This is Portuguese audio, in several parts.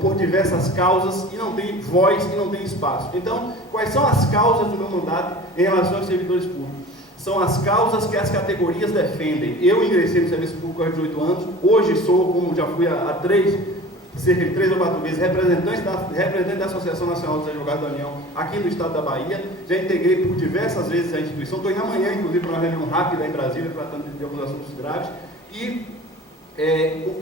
por diversas causas e não tem voz e não tem espaço. Então, quais são as causas do meu mandato em relação aos servidores públicos? São as causas que as categorias defendem. Eu ingressei no serviço público aos 18 anos, hoje sou, como já fui há cerca de 3 ou 4 vezes, representante da Associação Nacional dos Advogados da União aqui no estado da Bahia. Já integrei por diversas vezes a instituição, estou indo amanhã, inclusive, para uma reunião rápida em Brasília, tratando de alguns assuntos graves. E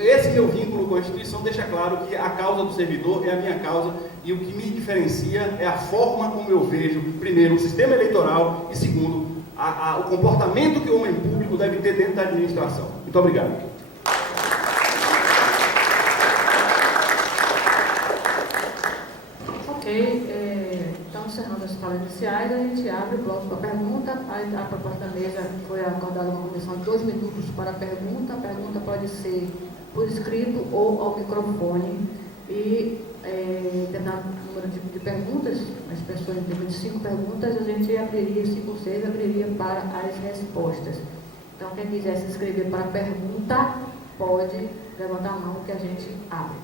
esse meu vínculo com a instituição deixa claro que a causa do servidor é a minha causa, e o que me diferencia é a forma como eu vejo, primeiro, o sistema eleitoral, e segundo, o comportamento que o homem público deve ter dentro da administração. Muito obrigado. Então, encerrando as falas iniciais, a gente abre o bloco para a pergunta. A proposta da mesa foi acordada uma condição de 2 minutos para a pergunta. A pergunta pode ser por escrito ou ao microfone. E, determinado número de perguntas, as pessoas em termos de 5 perguntas, a gente abriria, 5 ou 6, abriria para as respostas. Então, quem quiser se inscrever para a pergunta, pode levantar a mão que a gente abre.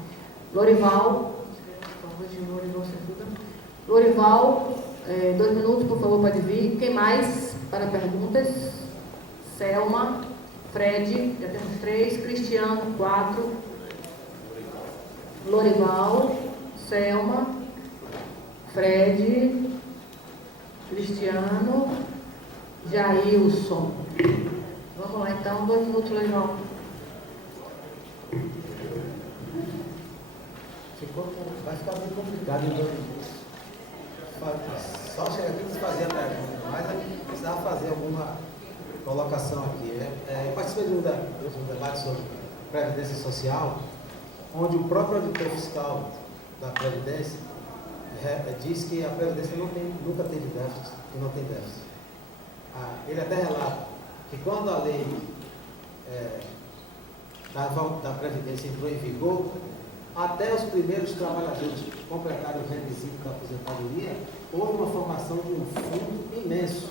Lorival, Lorival, 2 minutos, por favor, pode vir. Quem mais para perguntas? Selma, Fred, já temos 3, Cristiano, 4, Lorival, Selma, Fred, Cristiano, Jailson. Vamos lá, então, 2 minutos, Lorival. Vai ficar muito complicado em 2 minutos. Só chegar aqui e fazer a pergunta, mas eu precisava fazer alguma colocação aqui. Eu participei de um debate sobre Previdência Social, onde o próprio auditor fiscal da Previdência diz que a Previdência nunca teve déficit e não tem déficit. Ele até relata que quando a lei da Previdência entrou em vigor, até os primeiros trabalhadores completaram o requisito da aposentadoria, houve uma formação de um fundo imenso,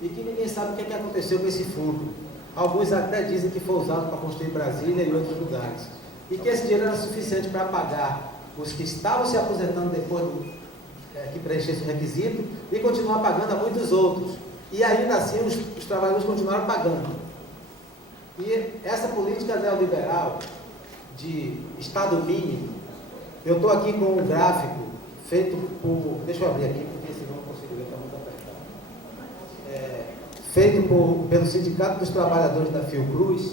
e que ninguém sabe o que aconteceu com esse fundo. Alguns até dizem que foi usado para construir Brasília e outros lugares, e que esse dinheiro era suficiente para pagar os que estavam se aposentando depois que preenchesse o requisito, e continuar pagando a muitos outros, e ainda assim os trabalhadores continuaram pagando. E essa política neoliberal de Estado mínimo, eu estou aqui com um gráfico feito por, deixa eu abrir aqui, porque senão não consigo ver, está muito apertado, feito pelo Sindicato dos Trabalhadores da Fiocruz,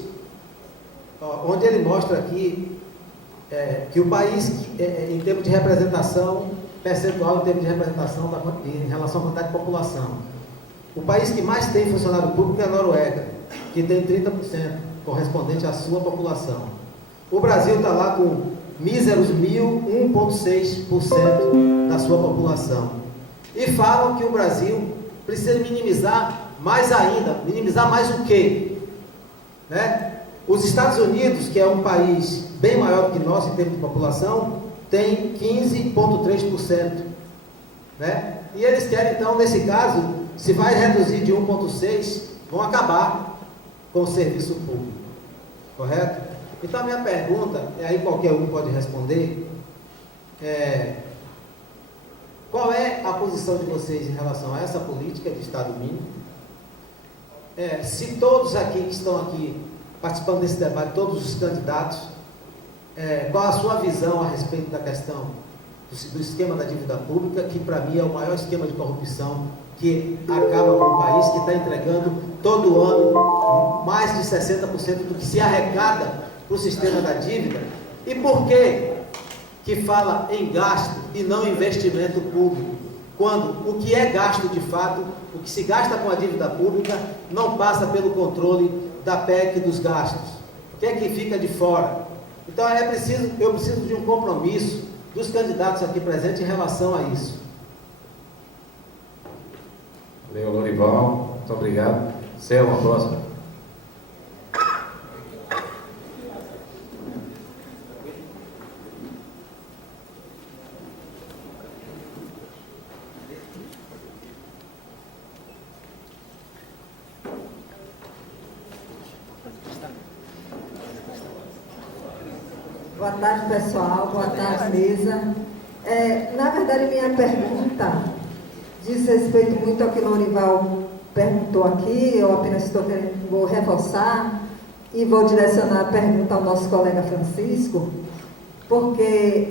onde ele mostra aqui que o país, em termos de representação, percentual em termos de representação em relação à quantidade de população, o país que mais tem funcionário público é a Noruega, que tem 30%, correspondente à sua população. O Brasil está lá com míseros 1,6% da sua população. E falam que o Brasil precisa minimizar mais ainda. Minimizar mais o quê? Os Estados Unidos, que é um país bem maior do que nós em termos de população, tem 15,3%. E eles querem, então, nesse caso, se vai reduzir de 1,6%, vão acabar com o serviço público. Correto? Então, a minha pergunta, aí qualquer um pode responder, qual é a posição de vocês em relação a essa política de Estado mínimo? Se todos aqui que estão aqui participando desse debate, todos os candidatos, qual a sua visão a respeito da questão do esquema da dívida pública, que para mim é o maior esquema de corrupção que acaba com o país, que está entregando todo ano mais de 60% do que se arrecada para o sistema da dívida? E por que fala em gasto e não investimento público, quando o que é gasto de fato, o que se gasta com a dívida pública, não passa pelo controle da PEC dos gastos? O que é que fica de fora? Então eu preciso de um compromisso dos candidatos aqui presentes em relação a isso. Valeu, Lorival, muito obrigado. Selma, próxima. Boa tarde, pessoal. Boa tarde, mesa. Na verdade, minha pergunta diz respeito muito ao que o Lorival perguntou aqui. Eu apenas vou reforçar e vou direcionar a pergunta ao nosso colega Francisco, porque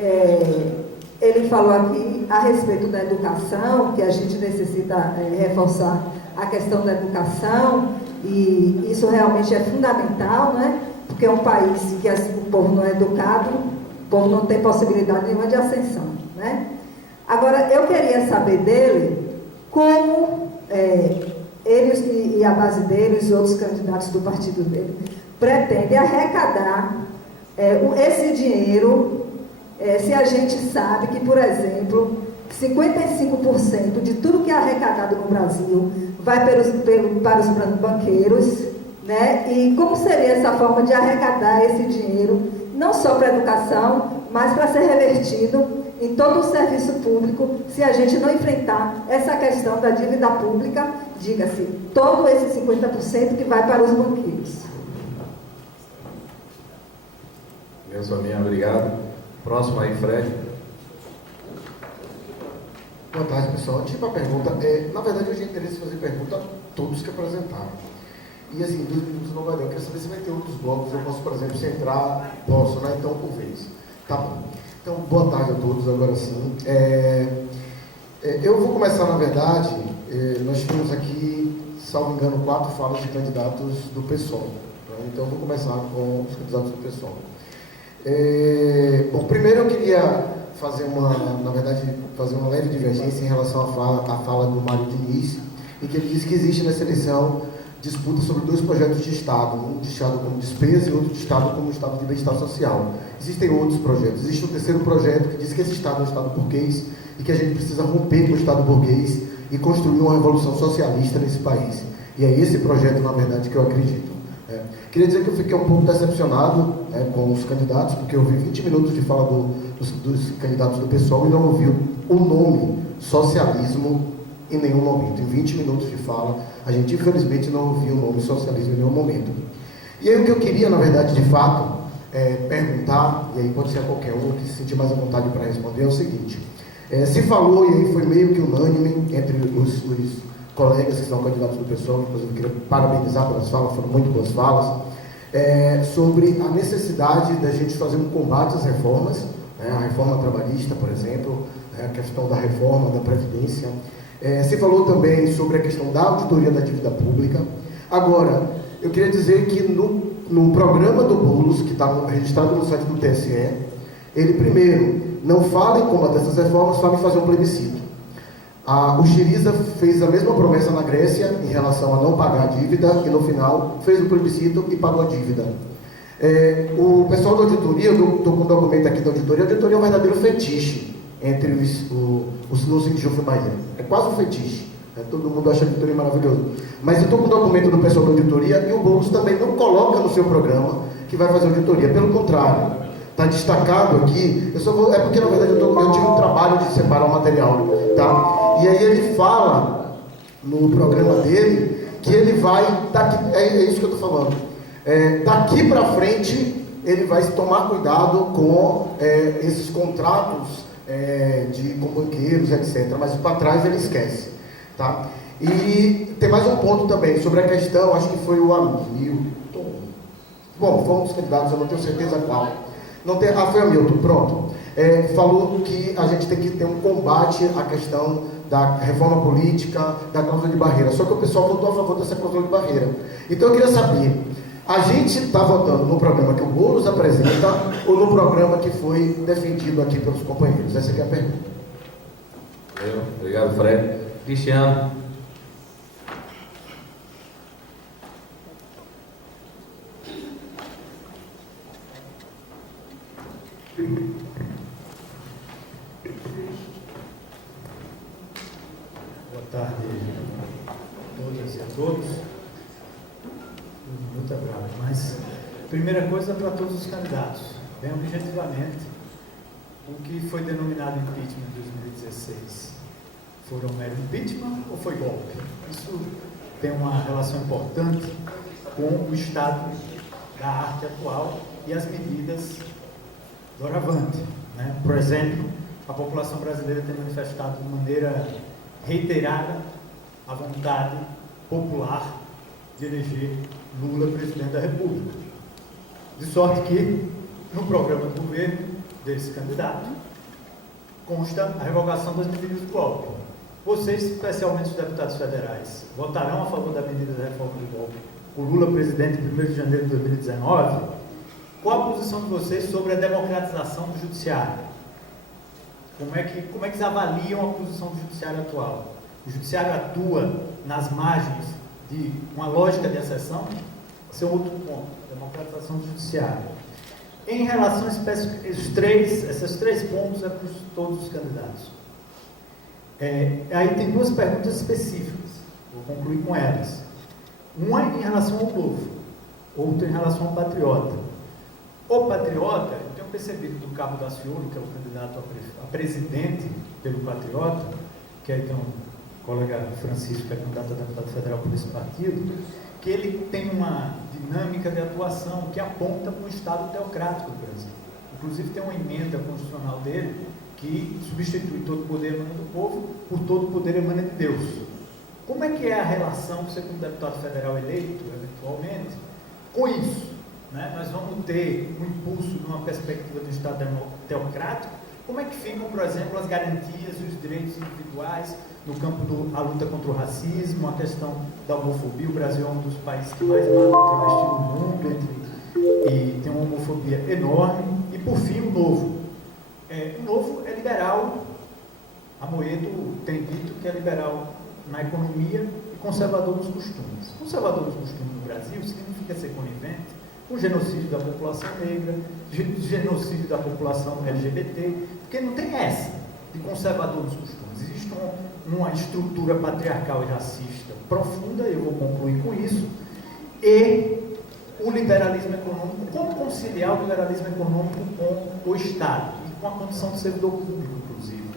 ele falou aqui a respeito da educação, que a gente necessita reforçar a questão da educação, e isso realmente é fundamental, né? Porque é um país que o povo não é educado, o povo não tem possibilidade nenhuma de ascensão, né? Agora, eu queria saber dele como eles e a base dele, os outros candidatos do partido dele, pretendem arrecadar esse dinheiro, se a gente sabe que, por exemplo, 55% de tudo que é arrecadado no Brasil vai para os banqueiros, né? E como seria essa forma de arrecadar esse dinheiro, não só para a educação, mas para ser revertido em todo o serviço público, se a gente não enfrentar essa questão da dívida pública, diga-se, todo esse 50% que vai para os banqueiros. Obrigado. Próximo aí, Fred. Boa tarde, pessoal. Tipo a pergunta, na verdade eu tinha interesse em fazer pergunta a todos que apresentaram. E assim, 2 minutos não vai dar. Eu quero saber se vai ter outros blocos. Eu posso, por exemplo, centrar, posso, né? Então, por vez. Tá bom. Então, boa tarde a todos, agora sim. Eu vou começar, na verdade, nós temos aqui, salvo engano, 4 falas de candidatos do PSOL. Né? Então, eu vou começar com os candidatos do PSOL. Bom, primeiro eu queria fazer uma leve divergência em relação à fala do Mário Diniz, em que ele disse que existe nessa eleição disputa sobre 2 projetos de Estado, um de Estado como despesa e outro de Estado como Estado de bem-estar social. Existem outros projetos. Existe um terceiro projeto que diz que esse Estado é um Estado burguês e que a gente precisa romper com o Estado burguês e construir uma revolução socialista nesse país. E é esse projeto, na verdade, que eu acredito. Queria dizer que eu fiquei um pouco decepcionado com os candidatos, porque eu vi 20 minutos de fala dos candidatos do PSOL e não ouvi o nome socialismo em nenhum momento. Em 20 minutos de fala, a gente infelizmente não ouviu o nome socialismo em nenhum momento. E aí o que eu queria, na verdade, de fato, perguntar, e aí pode ser a qualquer um que se sentir mais à vontade para responder, é o seguinte. Se falou, e aí foi meio que unânime entre os colegas que são candidatos do PSOL, inclusive eu queria parabenizar pelas falas, foram muito boas falas, sobre a necessidade da gente fazer um combate às reformas, a reforma trabalhista, por exemplo, a questão da reforma da Previdência. Se falou também sobre a questão da auditoria da dívida pública. Agora, eu queria dizer que no programa do Boulos, que está registrado no site do TSE, ele primeiro não fala em combater essas reformas, fala em fazer um plebiscito. O Syriza fez a mesma promessa na Grécia em relação a não pagar a dívida e no final fez o plebiscito e pagou a dívida. O pessoal da auditoria, eu estou com um documento aqui da auditoria, a auditoria é um verdadeiro fetiche entre os Lúcio de Jufre Bahia. É quase um fetiche. Todo mundo acha a auditoria maravilhoso. Mas eu estou com um documento do pessoal da auditoria e o Boulos também não coloca no seu programa que vai fazer auditoria. Pelo contrário, está destacado aqui. É porque, na verdade, eu tive um trabalho de separar o material. Tá? E aí ele fala no programa dele que ele vai, é isso que eu estou falando, daqui para frente ele vai tomar cuidado com esses contratos com banqueiros, etc. Mas para trás ele esquece. Tá? E tem mais um ponto também sobre a questão, acho que foi o Hamilton. Bom, foi um dos candidatos, eu não tenho certeza qual. Foi o Hamilton, pronto. Falou que a gente tem que ter um combate à questão da reforma política, da cláusula de barreira. Só que o pessoal votou a favor dessa cláusula de barreira. Então eu queria saber, a gente está votando no programa que o Boulos apresenta ou no programa que foi defendido aqui pelos companheiros? Essa aqui é a pergunta. Obrigado, Fred. Cristiano. Boa tarde a todas e a todos. Muito bravo, mas primeira coisa para todos os candidatos, bem objetivamente, o que foi denominado impeachment em 2016 foram mero impeachment ou foi golpe? Isso tem uma relação importante com o estado da arte atual e as medidas doravante, né? Por exemplo, a população brasileira tem manifestado de maneira reiterada a vontade popular de eleger Lula presidente da República. De sorte que, no programa do governo desse candidato, consta a revogação das medidas do golpe. Vocês, especialmente os deputados federais, votarão a favor da medida da reforma do golpe com Lula presidente em 1º de janeiro de 2019? Qual a posição de vocês sobre a democratização do judiciário? Como é que eles avaliam a posição do judiciário atual? O judiciário atua nas margens de uma lógica de exceção? Esse é outro ponto, democratização do judiciário. Em relação a esses três pontos, é para todos os candidatos. Aí tem duas perguntas específicas, vou concluir com elas. Uma em relação ao Novo, outra em relação ao Patriota. O Patriota, eu tenho percebido do Cabo Daciolo, que é o candidato a presidente pelo Patriota, que aí tem um colega Francisco, que é candidato a deputado federal por esse partido, que ele tem uma dinâmica de atuação que aponta para um Estado teocrático do Brasil. Inclusive tem uma emenda constitucional dele que substitui todo poder emana do povo por todo poder emana de Deus. Como é que é a relação, você como deputado federal eleito, eventualmente, com isso? Né? Nós vamos ter um impulso numa perspectiva do Estado teocrático. Como é que ficam, por exemplo, as garantias e os direitos individuais no campo da luta contra o racismo, a questão da homofobia? O Brasil é um dos países que mais mata travesti no mundo, e tem uma homofobia enorme. E, por fim, o Novo. O Novo é liberal. Amoedo tem dito que é liberal na economia e conservador nos costumes. Conservador nos costumes no Brasil significa ser conivente com o genocídio da população negra, genocídio da população LGBT, porque não tem essa de conservador nos costumes. Existe uma estrutura patriarcal e racista profunda, eu vou concluir com isso, e o liberalismo econômico. Como conciliar o liberalismo econômico com o Estado e com a condição de servidor público, inclusive,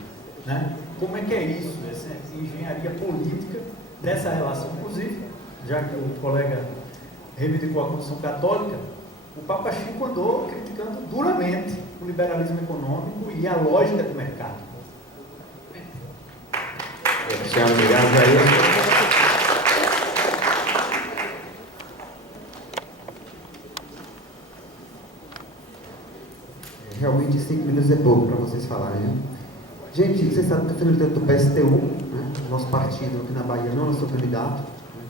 né? Como é que é isso, essa engenharia política dessa relação? Inclusive, já que o colega reivindicou a condição católica, o Papa Chico andou criticando duramente o liberalismo econômico e a lógica do mercado. Obrigado, Jair. Realmente 5 minutos é pouco para vocês falarem, né? Gente, vocês sabem que eu sou militante do PSTU, né? Nosso partido aqui na Bahia não lançou candidato, né?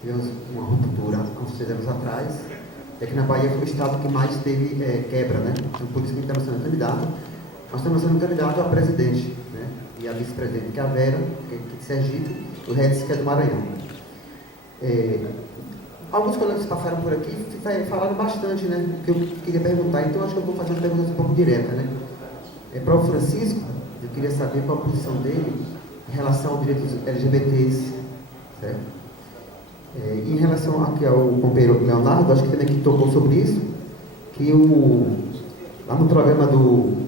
Tivemos uma ruptura há uns 3 anos atrás. É que na Bahia foi o estado que mais teve quebra, né? Então, por isso que a gente está lançando candidato. Nós estamos lançando candidato a presidente, né? E a vice-presidente, que é a Vera, que é de Sergipe, e o Redis, que é do Maranhão. Alguns colegas que passaram por aqui falaram bastante, né? O que eu queria perguntar, então acho que eu vou fazer uma pergunta um pouco direta, né? Para o Francisco, eu queria saber qual a posição dele em relação aos direitos LGBTs, certo? Em relação aqui ao companheiro Leonardo, acho que também que tocou sobre isso, que lá no programa do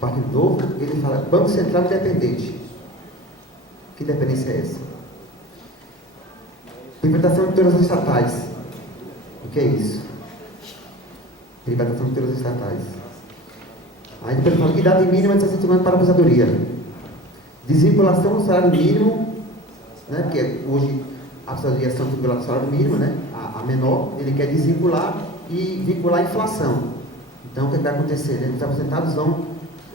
Partido Novo, ele fala Banco Central Independente. Que independência é essa? Privatização de todas as estatais. O que é isso? Privatização de todas as estatais. Aí depois fala que idade mínima de 60 anos para a aposentadoria. Desvinculação do salário mínimo, né? Porque hoje a aposentadoria são vinculada ao salário mínimo, né? A menor, ele quer desvincular e vincular a inflação. Então o que vai acontecer? Né? Os aposentados vão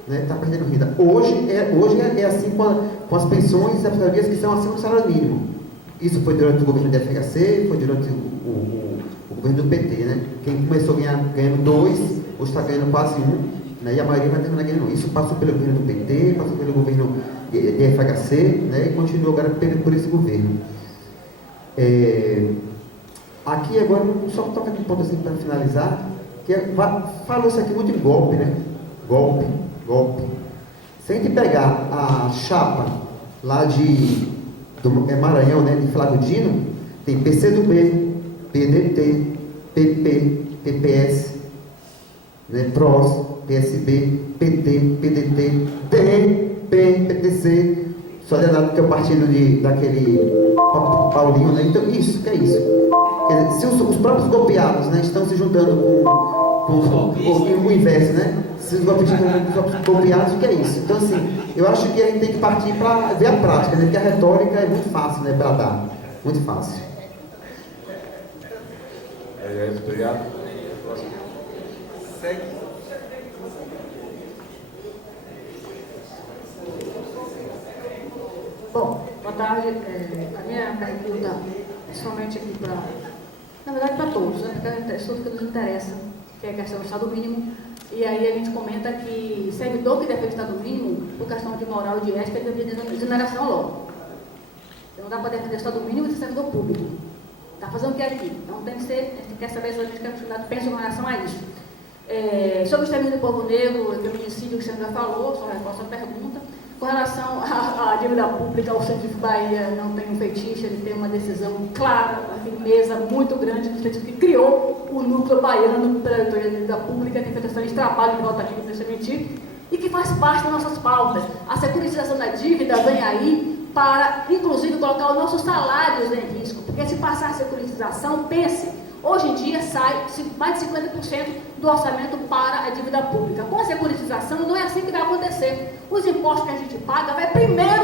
estar perdendo renda. Hoje é assim com as pensões e aposentadorias que são acima do salário mínimo. Isso foi durante o governo da FHC, foi durante o governo do PT, né? Quem começou ganhando 2, hoje está ganhando quase 1, né? E a maioria vai terminar ganhando 1. Isso passou pelo governo do PT, passou pelo governo de FHC, né? E continua agora por esse governo. Aqui agora, só tocar aqui um ponto assim para finalizar, que falou-se aqui muito em golpe, né? Golpe. Se a gente pegar a chapa lá do Maranhão, né, de Flávio Dino, tem PCdoB, PDT, PP, PPS, né, PROS, PSB, PT, PDT, DEM, PTC, Solidariedade, que é o partido daquele Paulinho, né? Então, isso, que é isso? Quer dizer, se os próprios golpeados, né, estão se juntando o inverso, né? Se os golpistas estão copiados, o que é isso? Então, assim, eu acho que a gente tem que partir para ver a prática, né? Porque a retórica é muito fácil, né? Bradar. Muito fácil. Obrigado. Segue. Bom, boa tarde. A minha pergunta é somente aqui para, na verdade, para todos, né? Porque é tudo que nos interessa, que é a questão do Estado mínimo. E aí a gente comenta que servidor que defende o Estado mínimo, por questão de moral e de ética, ele deve ter exoneração logo. Então não dá para defender o Estado mínimo e ser servidor público. Está fazendo o que aqui? Então tem que ser, a gente quer saber exatamente o que a comunidade pensa com relação a isso. Sobre o extermínio do povo negro, o feminicídio que você já falou, só reforço a pergunta. Com relação à dívida pública, o Centro de Bahia não tem um fetiche, ele tem uma decisão clara, uma firmeza muito grande, no sentido que criou o núcleo baiano pela dívida pública, tem feito excelente trabalho de volta aqui, não deixa mentir, e que faz parte das nossas pautas. A securitização da dívida vem aí para, inclusive, colocar os nossos salários em risco, porque se passar a securitização, pense, hoje em dia sai mais de 50% do orçamento para a dívida pública. Com a securitização, não é assim que vai acontecer. Os impostos que a gente paga vai primeiro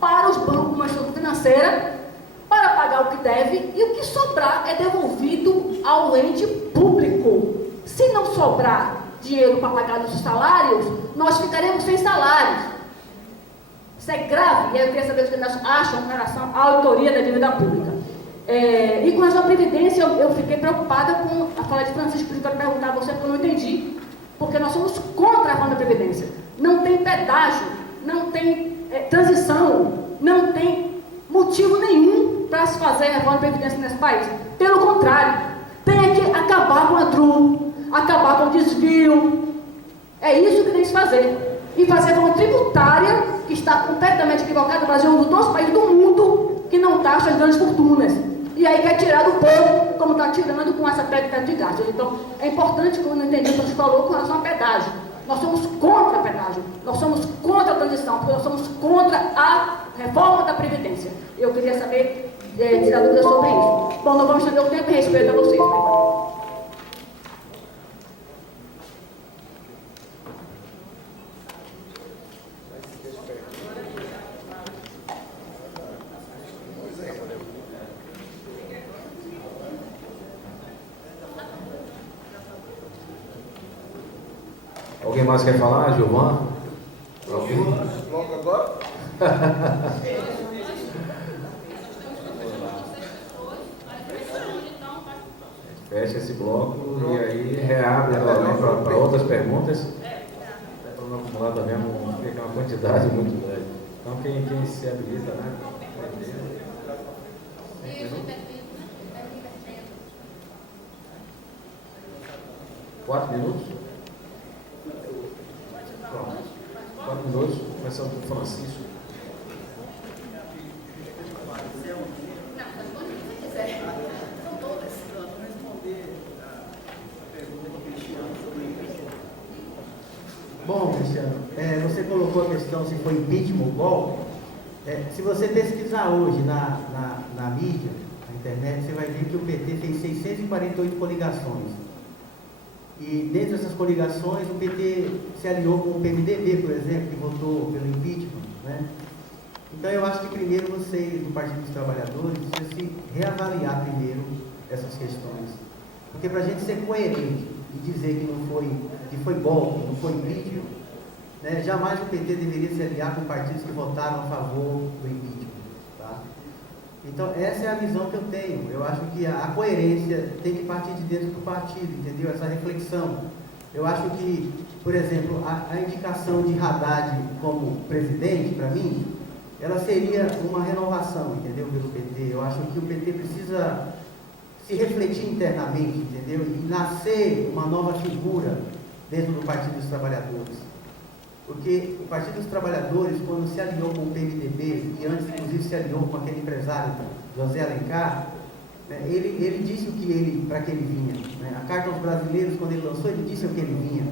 para os bancos, uma estrutura financeira, para pagar o que deve, e o que sobrar é devolvido ao ente público. Se não sobrar dinheiro para pagar nossos salários, nós ficaremos sem salários. Isso é grave, e eu queria saber o que vocês acham com relação à autoria da dívida pública. E com relação à Previdência, eu fiquei preocupada com a fala de Francisco, que eu quero perguntar a você, porque eu não entendi, porque nós somos contra a reforma da Previdência. Não tem pedágio, não tem transição, não tem motivo nenhum para se fazer a reforma da Previdência nesse país. Pelo contrário, tem que acabar com a DRU, acabar com o desvio. É isso que tem que se fazer. E fazer uma tributária que está completamente equivocada. O Brasil é um dos países do mundo que não taxa as grandes fortunas. E aí quer tirar do povo, como está tirando com essa técnica de gastos. Então, é importante, como eu não entendi o que você falou, com relação a pedágio. Nós somos contra a pedágio, nós somos contra a transição, porque nós somos contra a reforma da Previdência. Eu queria saber, tirar dúvidas sobre isso. Bom, não vamos estender o tempo e respeito a vocês. Alguém mais quer falar? Gilvan? Logo agora? Fecha esse bloco e aí reabre para outras perguntas. Para não acumular também uma quantidade muito grande. Então quem se habilita, né? 4 minutos? Pronto. 4 minutos, começando com o Francisco. Bom, Cristiano, você colocou a questão se foi impeachment ou golpe. Se você pesquisar hoje na mídia, na internet, você vai ver que o PT fez 648 coligações. E dentre essas coligações, o PT se aliou com o PMDB, por exemplo, que votou pelo impeachment, né? Então eu acho que primeiro vocês, do Partido dos Trabalhadores, precisam se reavaliar primeiro essas questões. Porque para a gente ser coerente e dizer que foi golpe, não foi impeachment, né, jamais o PT deveria se aliar com partidos que votaram a favor do impeachment. Tá? Então essa é a visão que eu tenho. Eu acho que a coerência tem que partir de dentro do partido, entendeu? Essa reflexão. Eu acho que, por exemplo, a indicação de Haddad como presidente, para mim, ela seria uma renovação, entendeu, pelo PT. Eu acho que o PT precisa se refletir internamente, entendeu? E nascer uma nova figura dentro do Partido dos Trabalhadores. Porque o Partido dos Trabalhadores, quando se alinhou com o PMDB, e antes, inclusive, se alinhou com aquele empresário, José Alencar, né, ele disse para que ele vinha. Né? A Carta aos Brasileiros, quando ele lançou, ele disse o que ele vinha.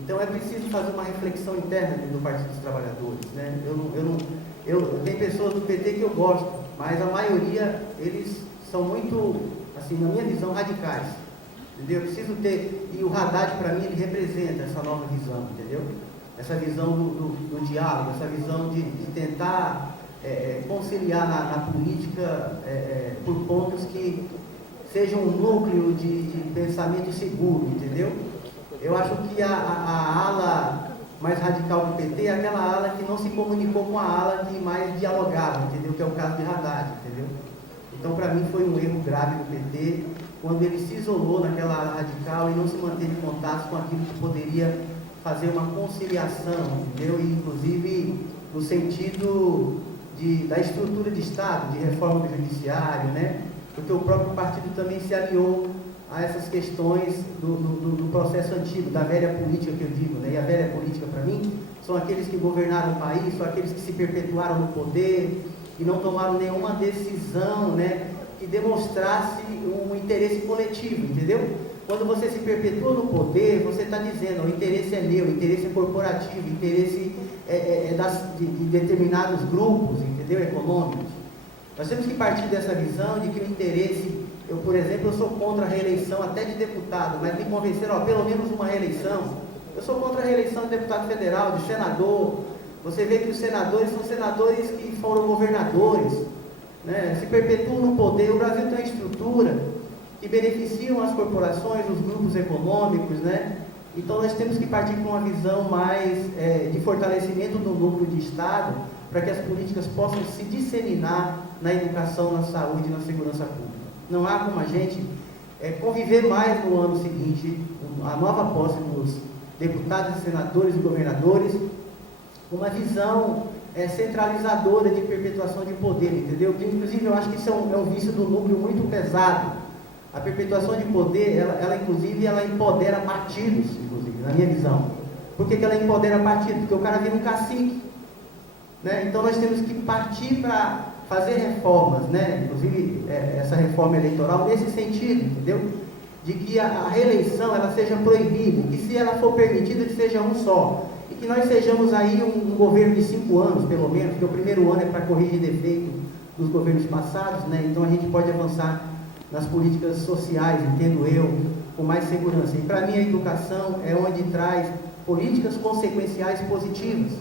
Então, é preciso fazer uma reflexão interna dentro do Partido dos Trabalhadores. Né? Tem pessoas do PT que eu gosto, mas a maioria, eles são muito, assim, na minha visão, radicais. entendeu? Eu preciso ter, e o Haddad, para mim, ele representa essa nova visão, entendeu? Essa visão do diálogo, essa visão de tentar conciliar na política por pontos que sejam um núcleo de pensamento seguro, entendeu? Eu acho que a ala mais radical do PT é aquela ala que não se comunicou com a ala que mais dialogava, entendeu? Que é o caso de Haddad, entendeu? Então, para mim, foi um erro grave do PT quando ele se isolou naquela ala radical e não se manteve em contato com aquilo que poderia fazer uma conciliação, entendeu? E, inclusive, no sentido da estrutura de Estado, de reforma do judiciário, né? Porque o próprio partido também se aliou a essas questões do processo antigo, da velha política que eu digo, né? E a velha política, para mim, são aqueles que governaram o país, são aqueles que se perpetuaram no poder e não tomaram nenhuma decisão, né, que demonstrasse um interesse coletivo, entendeu? Quando você se perpetua no poder, você está dizendo, o interesse é meu, o interesse é corporativo, o interesse de determinados grupos, entendeu? Econômicos. Nós temos que partir dessa visão de que o interesse, eu, por exemplo, eu sou contra a reeleição até de deputado, mas me convenceram, pelo menos uma reeleição. Eu sou contra a reeleição de deputado federal, de senador. Você vê que os senadores são senadores que foram governadores, né? Se perpetuam no poder. O Brasil tem uma estrutura que beneficiam as corporações, os grupos econômicos, né? Então nós temos que partir para uma visão mais de fortalecimento do núcleo de Estado, para que as políticas possam se disseminar na educação, na saúde e na segurança pública. Não há como a gente conviver mais no ano seguinte, a nova posse dos deputados, senadores e governadores, com uma visão centralizadora de perpetuação de poder, entendeu? Que, inclusive, eu acho que isso é um vício do núcleo muito pesado. A perpetuação de poder, ela empodera partidos, inclusive, na minha visão. Por que ela empodera partidos? Porque o cara vira um cacique, né? Então nós temos que partir para fazer reformas, né? Inclusive essa reforma eleitoral nesse sentido, entendeu? De que a reeleição ela seja proibida, que se ela for permitida que seja um só, e que nós sejamos aí um governo de 5 anos pelo menos, porque o primeiro ano é para corrigir defeitos dos governos passados, né? Então a gente pode avançar nas políticas sociais, entendo eu, com mais segurança. E para mim a educação é onde traz políticas consequenciais positivas.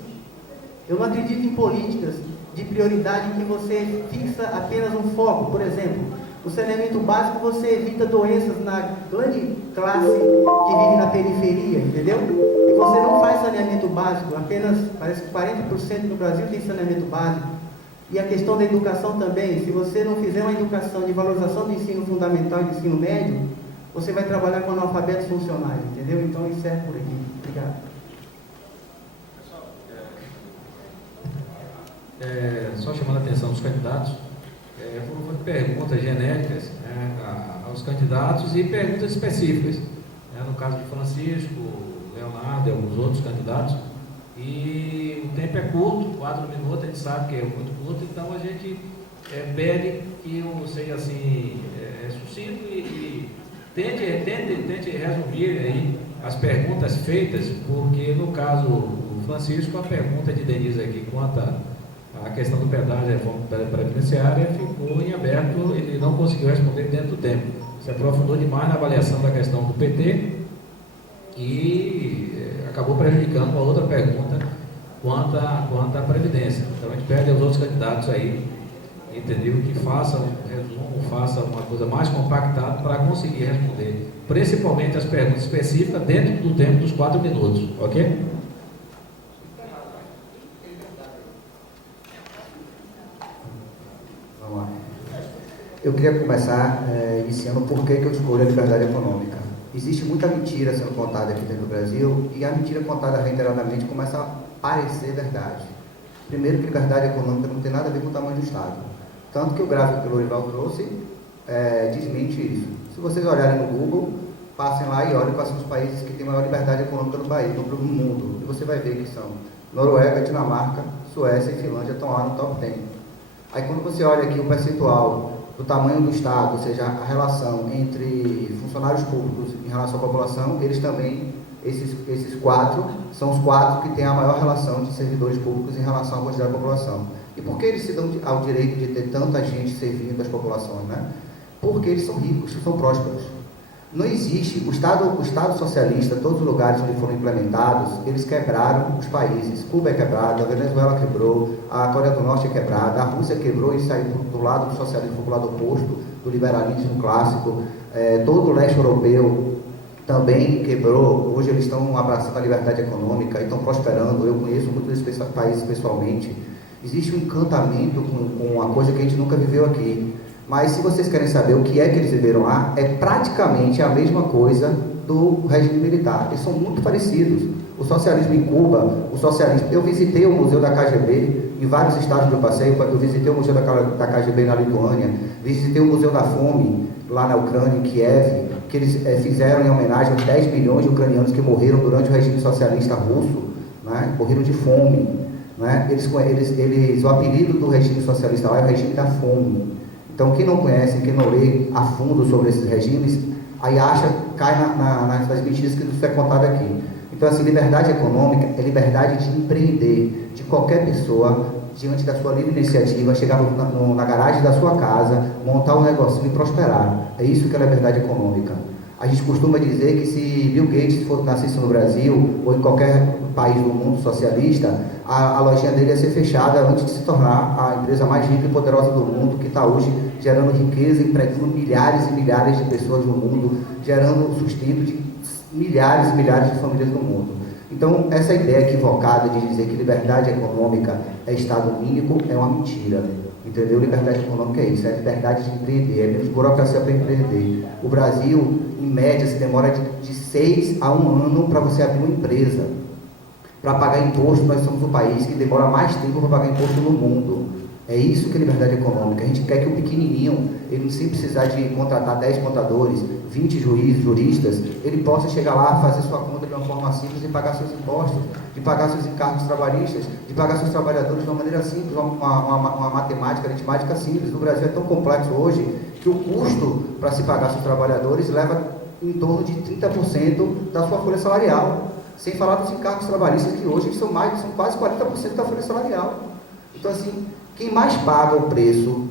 Eu não acredito em políticas de prioridade que você fixa apenas um foco. Por exemplo, o saneamento básico você evita doenças na grande classe que vive na periferia, entendeu? E você não faz saneamento básico, apenas, parece que 40% no Brasil tem saneamento básico. E a questão da educação também, se você não fizer uma educação de valorização do ensino fundamental e do ensino médio, você vai trabalhar com analfabetos funcionais, entendeu? Então isso é por aqui. Obrigado. Só chamando a atenção dos candidatos, foram perguntas genéricas, né, aos candidatos e perguntas específicas, né, no caso de Francisco, Leonardo e alguns outros candidatos, e o tempo é curto, 4 minutos, a gente sabe que é muito curto, então a gente pede que eu seja assim, sucinto e tente resumir aí as perguntas feitas, porque no caso do Francisco, a pergunta de Denise aqui quanto a questão do pedágio da reforma previdenciária ficou em aberto, ele não conseguiu responder dentro do tempo. Se aprofundou demais na avaliação da questão do PT e acabou prejudicando uma outra pergunta quanto à Previdência. Então a gente pede aos outros candidatos aí, entendeu? Que façam um resumo, façam uma coisa mais compactada para conseguir responder, principalmente as perguntas específicas dentro do tempo dos 4 minutos, ok? Eu queria começar iniciando por que eu escolho a liberdade econômica. Existe muita mentira sendo contada aqui dentro do Brasil e a mentira contada reiteradamente começa a parecer verdade. Primeiro que liberdade econômica não tem nada a ver com o tamanho do Estado. Tanto que o gráfico que o Lourival trouxe desmente isso. Se vocês olharem no Google, passem lá e olhem quais são os países que têm maior liberdade econômica no mundo. E você vai ver que são Noruega, Dinamarca, Suécia e Finlândia estão lá no top 10. Aí quando você olha aqui o percentual do tamanho do Estado, ou seja, a relação entre funcionários públicos em relação à população, eles também, esses 4, são os 4 que têm a maior relação de servidores públicos em relação à quantidade da população. E por que eles se dão ao direito de ter tanta gente servindo as populações, né? Porque eles são ricos, são prósperos. Não existe, o Estado socialista, todos os lugares onde foram implementados, eles quebraram os países. Cuba é quebrada, a Venezuela quebrou, a Coreia do Norte é quebrada, a Rússia quebrou e saiu do lado do socialismo, foi para o lado oposto, do liberalismo clássico. Todo o leste europeu também quebrou, hoje eles estão abraçando a liberdade econômica e estão prosperando. Eu conheço muitos desses países pessoalmente. Existe um encantamento com uma coisa que a gente nunca viveu aqui. Mas se vocês querem saber o que é que eles viveram lá, é praticamente a mesma coisa do regime militar. Eles são muito parecidos. O socialismo em Cuba, eu visitei o Museu da KGB, em vários estados que eu passei, eu visitei o Museu da KGB na Lituânia, visitei o Museu da Fome, lá na Ucrânia, em Kiev, que eles fizeram em homenagem aos 10 milhões de ucranianos que morreram durante o regime socialista russo, né? Morreram de fome. Né? O apelido do regime socialista lá é o regime da fome. Então, quem não conhece, quem não lê a fundo sobre esses regimes, aí cai nas mentiras que nos foi contado aqui. Então, assim, liberdade econômica é liberdade de empreender, de qualquer pessoa, diante da sua livre iniciativa, chegar na garagem da sua casa, montar um negocinho e prosperar. É isso que é liberdade econômica. A gente costuma dizer que se Bill Gates nascesse no Brasil, ou em qualquer país do mundo socialista, a lojinha dele ia ser fechada antes de se tornar a empresa mais rica e poderosa do mundo, que está hoje gerando riqueza, empregando milhares e milhares de pessoas no mundo, gerando sustento de milhares e milhares de famílias no mundo. Então, essa ideia equivocada de dizer que liberdade econômica é Estado mínimo é uma mentira. Entendeu? Liberdade econômica é isso, é a liberdade de empreender, é menos burocracia para empreender. O Brasil, em média, se demora de 6 a 1 ano para você abrir uma empresa. Para pagar imposto, nós somos o país que demora mais tempo para pagar imposto no mundo. É isso que é liberdade econômica. A gente quer que o pequenininho, ele sem precisar de contratar 10 contadores, 20 juízes, juristas, ele possa chegar lá, fazer sua conta de uma forma simples e pagar seus impostos, de pagar seus encargos trabalhistas, de pagar seus trabalhadores de uma maneira simples, uma matemática, aritmática simples. No Brasil é tão complexo hoje que o custo para se pagar seus trabalhadores leva em torno de 30% da sua folha salarial. Sem falar dos encargos trabalhistas, que hoje são quase 40% da folha salarial. Então, assim, quem mais paga o preço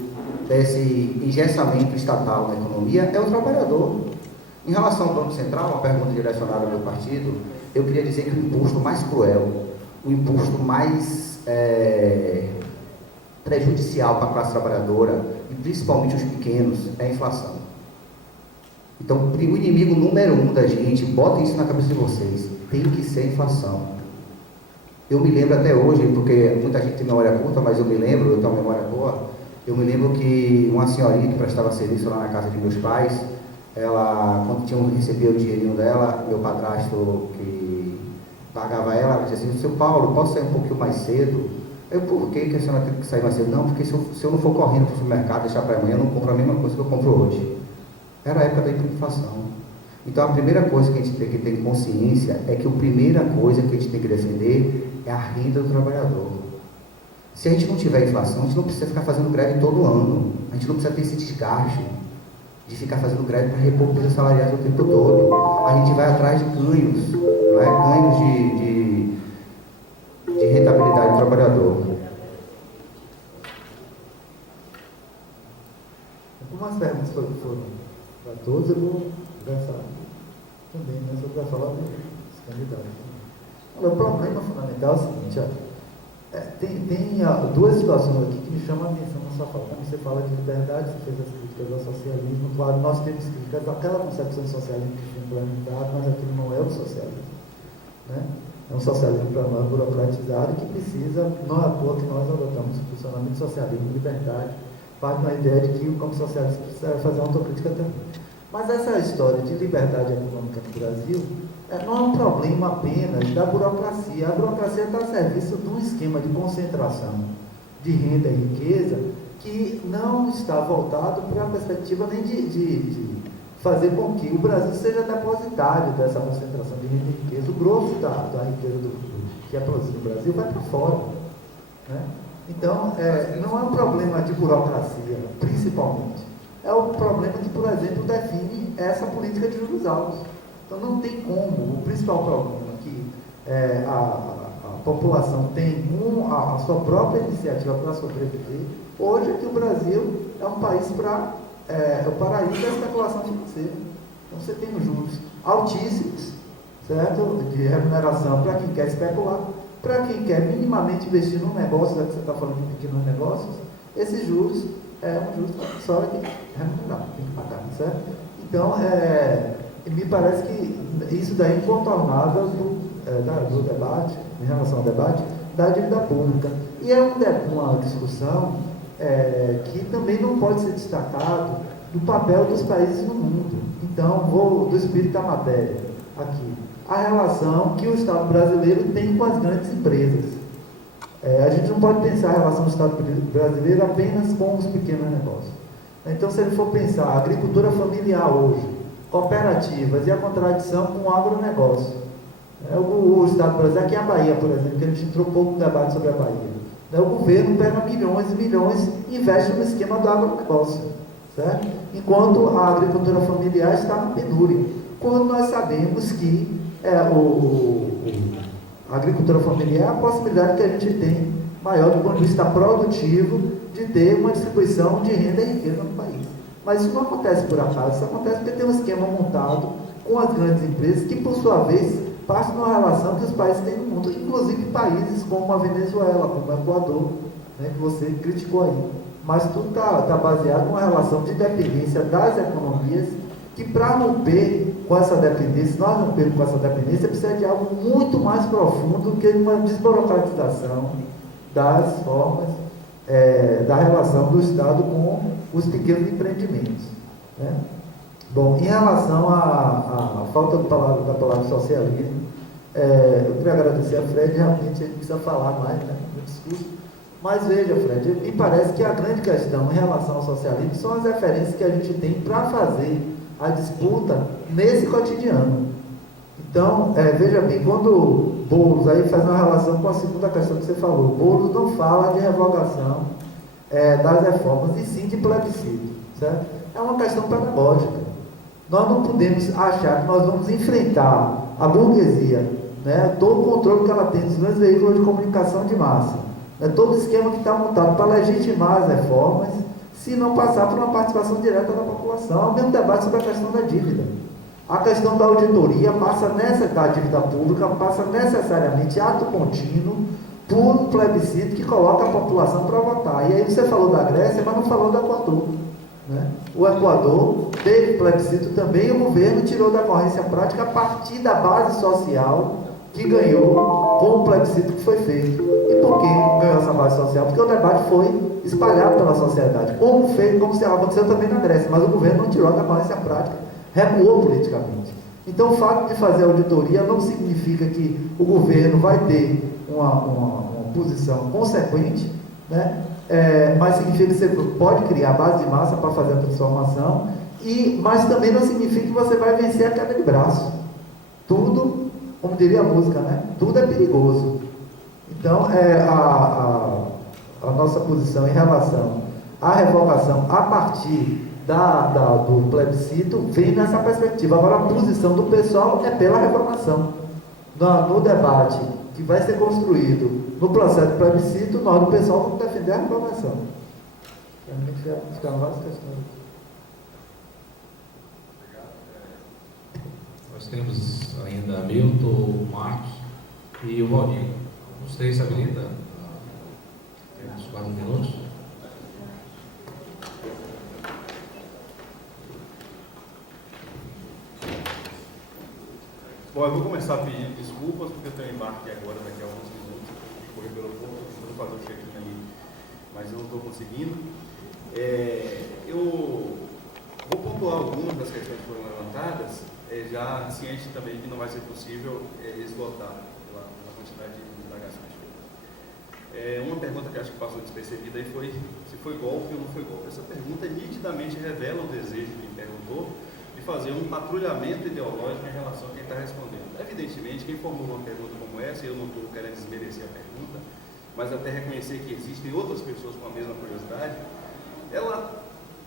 desse engessamento estatal na economia é o trabalhador. Em relação ao Banco Central, uma pergunta direcionada ao meu partido, eu queria dizer que o imposto mais cruel, o imposto mais prejudicial para a classe trabalhadora, e principalmente os pequenos, é a inflação. Então, o inimigo número 1 da gente, botem isso na cabeça de vocês, tem que ser a inflação. Eu me lembro até hoje, porque muita gente tem memória curta, mas eu tenho uma memória boa, eu me lembro que uma senhorinha que prestava serviço lá na casa de meus pais, ela, quando recebia o dinheirinho dela, meu padrasto que pagava ela dizia assim: seu Paulo, posso sair um pouquinho mais cedo? Eu, por que a senhora tem que sair mais cedo? Não, porque se eu não for correndo para o supermercado, deixar para amanhã, eu não compro a mesma coisa que eu compro hoje. Era a época da hiperinflação. Então, a primeira coisa que a gente tem que ter consciência é que a primeira coisa que a gente tem que defender é a renda do trabalhador. Se a gente não tiver inflação, a gente não precisa ficar fazendo greve todo ano. A gente não precisa ter esse desgaste de ficar fazendo greve para repor pesos salariais o tempo todo. A gente vai atrás de ganhos, não é? Ganhos de rentabilidade do trabalhador. Algumas perguntas foram para todos, eu vou conversar também, mas eu vou falar dos candidatos. O problema fundamental é o seguinte: tem duas situações aqui que me chamam a atenção na sua fala. Quando você fala de liberdade, você fez as críticas ao socialismo. Claro, nós temos críticas àquela concepção de socialismo que foi implementada, mas aquilo não é o socialismo. Né? É um socialismo para nós burocratizado que precisa, não é à toa que nós adotamos o funcionamento socialismo libertário, parte da ideia de que o campo socialista precisa fazer uma autocrítica também. Mas essa história de liberdade econômica no Brasil não é um problema apenas da burocracia. A burocracia está a serviço de um esquema de concentração de renda e riqueza que não está voltado para a perspectiva nem de fazer com que o Brasil seja depositário dessa concentração de renda e riqueza. O grosso da riqueza que é produzida no Brasil vai para fora. Né? Então, não é um problema de burocracia, principalmente. É o problema que, por exemplo, define essa política de juros altos. Então, não tem como. O principal problema que a população tem a sua própria iniciativa para sobreviver, hoje é que o Brasil é um país o paraíso da especulação financeira. Então você tem os juros altíssimos, certo? De remuneração para quem quer especular, para quem quer minimamente investir num negócio, já que você está falando de pequenos negócios, esses juros é um juros só que remunerar, tem que pagar, certo? Então, me parece que isso daí é incontornável do debate, em relação ao debate, da dívida pública. E é uma discussão que também não pode ser destacado do papel dos países no mundo. Então, vou do espírito da matéria aqui. A relação que o Estado brasileiro tem com as grandes empresas. A gente não pode pensar a relação do Estado brasileiro apenas com os pequenos negócios. Então, se ele for pensar a agricultura familiar hoje, cooperativas e a contradição com o agronegócio. O Estado brasileiro, aqui é a Bahia, por exemplo, que a gente entrou pouco no debate sobre a Bahia. O governo pega milhões e milhões e investe no esquema do agronegócio, certo? Enquanto a agricultura familiar está na penúria. Quando nós sabemos que a agricultura familiar é a possibilidade que a gente tem maior do ponto de vista produtivo de ter uma distribuição de renda e riqueza no país. Mas isso não acontece por acaso, isso acontece porque tem um esquema montado com as grandes empresas que, por sua vez, passam numa relação que os países têm no mundo, inclusive países como a Venezuela, como o Equador, né, que você criticou aí. Mas tudo está baseado numa relação de dependência das economias, que para romper com essa dependência, nós rompermos com essa dependência, precisa de algo muito mais profundo do que uma desburocratização das formas da relação do Estado com os pequenos empreendimentos, né? Bom, em relação à falta da palavra socialismo, eu queria agradecer a Fred, realmente ele precisa falar mais, né, no discurso, mas veja, Fred, me parece que a grande questão em relação ao socialismo são as referências que a gente tem para fazer a disputa nesse cotidiano. Então, veja bem, quando Boulos aí faz uma relação com a segunda questão que você falou, Boulos não fala de revogação das reformas, e sim de plebiscito, certo? É uma questão pedagógica. Nós não podemos achar que nós vamos enfrentar a burguesia, né, todo o controle que ela tem dos grandes veículos de comunicação de massa, né, todo o esquema que está montado para legitimar as reformas, se não passar por uma participação direta da população. É o mesmo debate sobre a questão da dívida. A questão da auditoria da dívida pública passa necessariamente, ato contínuo, por um plebiscito que coloca a população para votar. E aí você falou da Grécia, mas não falou do Equador, né? O Equador teve plebiscito também, e o governo tirou da corrência prática a partir da base social que ganhou com o plebiscito que foi feito. E por que ganhou essa base social? Porque o debate foi espalhado pela sociedade, como se aconteceu também na Grécia, mas o governo não tirou da corrência prática, recuou politicamente. Então, o fato de fazer auditoria não significa que o governo vai ter uma posição consequente, né? Mas significa que você pode criar base de massa para fazer a transformação, mas também não significa que você vai vencer a queda de braço. Tudo, como diria a música, né? Tudo é perigoso. Então, a nossa posição em relação à revogação a partir do plebiscito vem nessa perspectiva. Agora, a posição do pessoal é pela revogação. No debate que vai ser construído no processo de plebiscito, nós do pessoal vamos defender a revogação. Ficaram várias questões. Nós temos ainda Milton, Marcos e o Valdir. Os três se habilitam. Temos 4 minutos. Bom, eu vou começar pedindo desculpas, porque eu tenho embarque agora, daqui a alguns minutos, de correr pelo aeroporto, estou fazendo o check-in ali, mas eu não estou conseguindo. Eu vou pontuar algumas das questões que foram levantadas, já ciente também que não vai ser possível esgotar pela quantidade de indagações. Uma pergunta que acho que passou despercebida aí foi se foi golpe ou não foi golpe. Essa pergunta nitidamente revela o desejo de quem perguntou de fazer um patrulhamento ideológico em relação a quem está respondendo. Evidentemente, quem formulou uma pergunta como essa, eu não estou querendo desmerecer a pergunta, mas até reconhecer que existem outras pessoas com a mesma curiosidade, ela